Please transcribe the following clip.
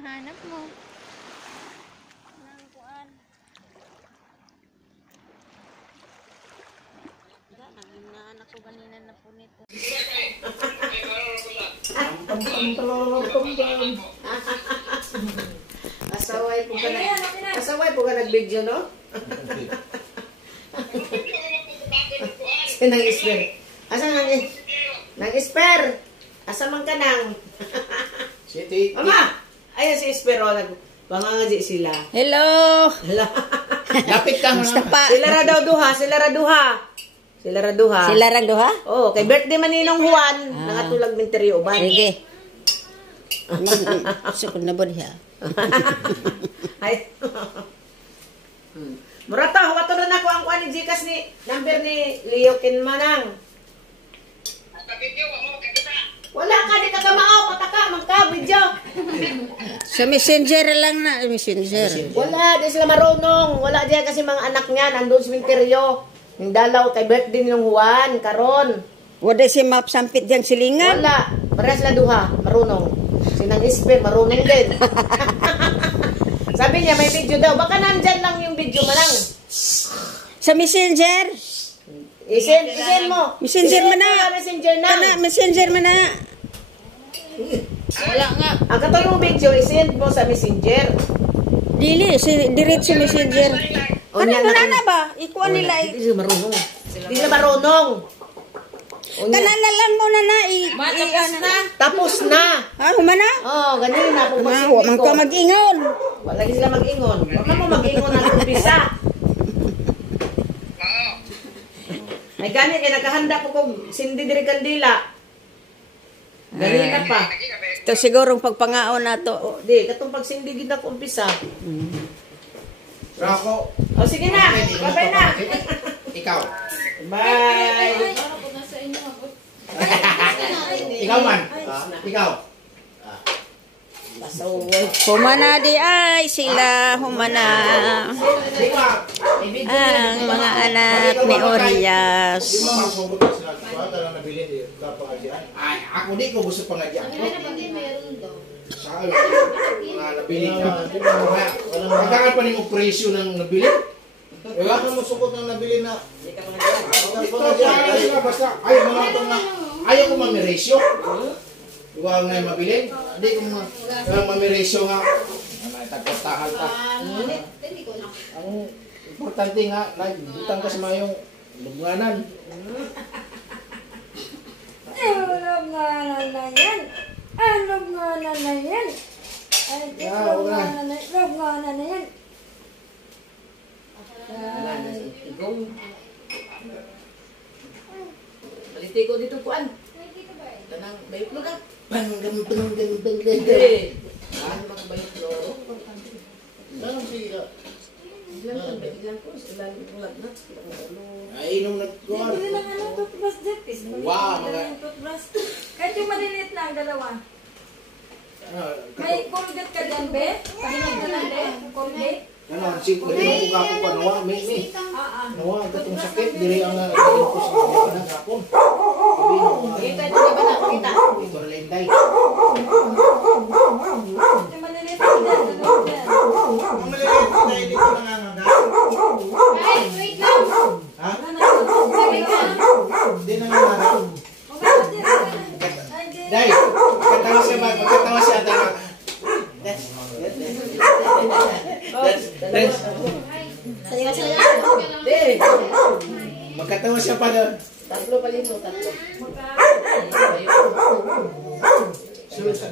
hinahanap mo? Nangkuan. Naanak ko kanina na po nito. Asaway po ka nag-video, no? Nang isper. Asa nang isper? Asa man ka nang? City. Mama! Ayan si Isper, o. Pangangaji sila. Hello! Lapit ka mo. Sila ra daw duha, sila ra duha. Sila ra duha. Sila rang duha? Oh, kay birthday man ninong Juan, nangatulog minteryo uban. Sige. Sukod na ba diha? Ay. Murata, wato na ako ang kuan ni Gcash ni number ni Leo Kinmanang. Wala ka, di ka kamao, pataka, magka, video. Sa messenger lang na, messenger. Wala, di sila marunong. Wala diyan kasi mga anak niya, nandun sa minteryo. Yung dalaw, kay birthday ninong Juan, karon. Wala si map sampit diyang silingan? Wala, para sila duha, marunong. Sinang Isper, marunong din. Sabi niya, may video daw. Baka nandyan lang yung video mo lang. Sa messenger? Isend mo. Messenger mo na. Messenger na. Messenger mo na. Wala nga. Ang katoy mong video, isend mo sa messenger. Dili, diretso messenger. Ano na ba? Ikuha nila. Hindi sila marunong. Hindi sila marunong. Tanan na lang mo na na. Tapos na. Ha, humana? Oo, ganyan na. Huwag man ka mag-ingon. Wala sila mag-ingon. Huwag mo mag-ingon ang umpisa. Ay gani kay nakahanda po kong sindi diri kandila. Gani na pa. Ito sigurong pagpangaon na to. O, di, katong pagsindi gid na ko umpisa. Rako. O sige na, babay na. Ikaw. Bye. Ikaw man. Ikaw. Humana di ay sila, humana. Ang mga anak ni Orias. Ay, ako di ko gusto pangadyan. Saan? Mga nabili ka. Pagkakan pa ning presyo ng nabili. Wala ka mo sukot ng nabili na. Basta ayaw mo lang na. Ayaw ko mamiresyo. Huwag na mabili. Hindi ko mamiresyo nga. Tagpastahal ka. Ang importante nga, butang ka sa mayong lubnganan. Lubnganan na yan. Lubnganan na yan. Lubnganan na yan. Baliti ko dito kuan. Tanang bayutlo ka. Bang. Ano mga bayutlo? Saan siya? Ilan ko, ilan ulat na. Ay, nung nag-guard. Hindi lang toothbrush depis. Wow, Kahit yung maliliit lang, dalawa. May Colgate ka dyan, be? Pahinag ka lang, be? Colgate? Ano, si Pwede mo ko pa, nawa, may. Nawa, gatong sakit, diri ang ko sa mga kapon. Kita nyo ba nakita? Ito na lenday. Yung maliliit ka dyan, dalawa dyan. Ang maliliit na hindi ko nangangaga. Ay, wait lang. Ha? Wait lang. Hindi nangangaga. Day, magkatawa siya ba? Magkatawa siya. Magkatawa siya pa doon. Tatlo pa dito, tatlo. Sulit.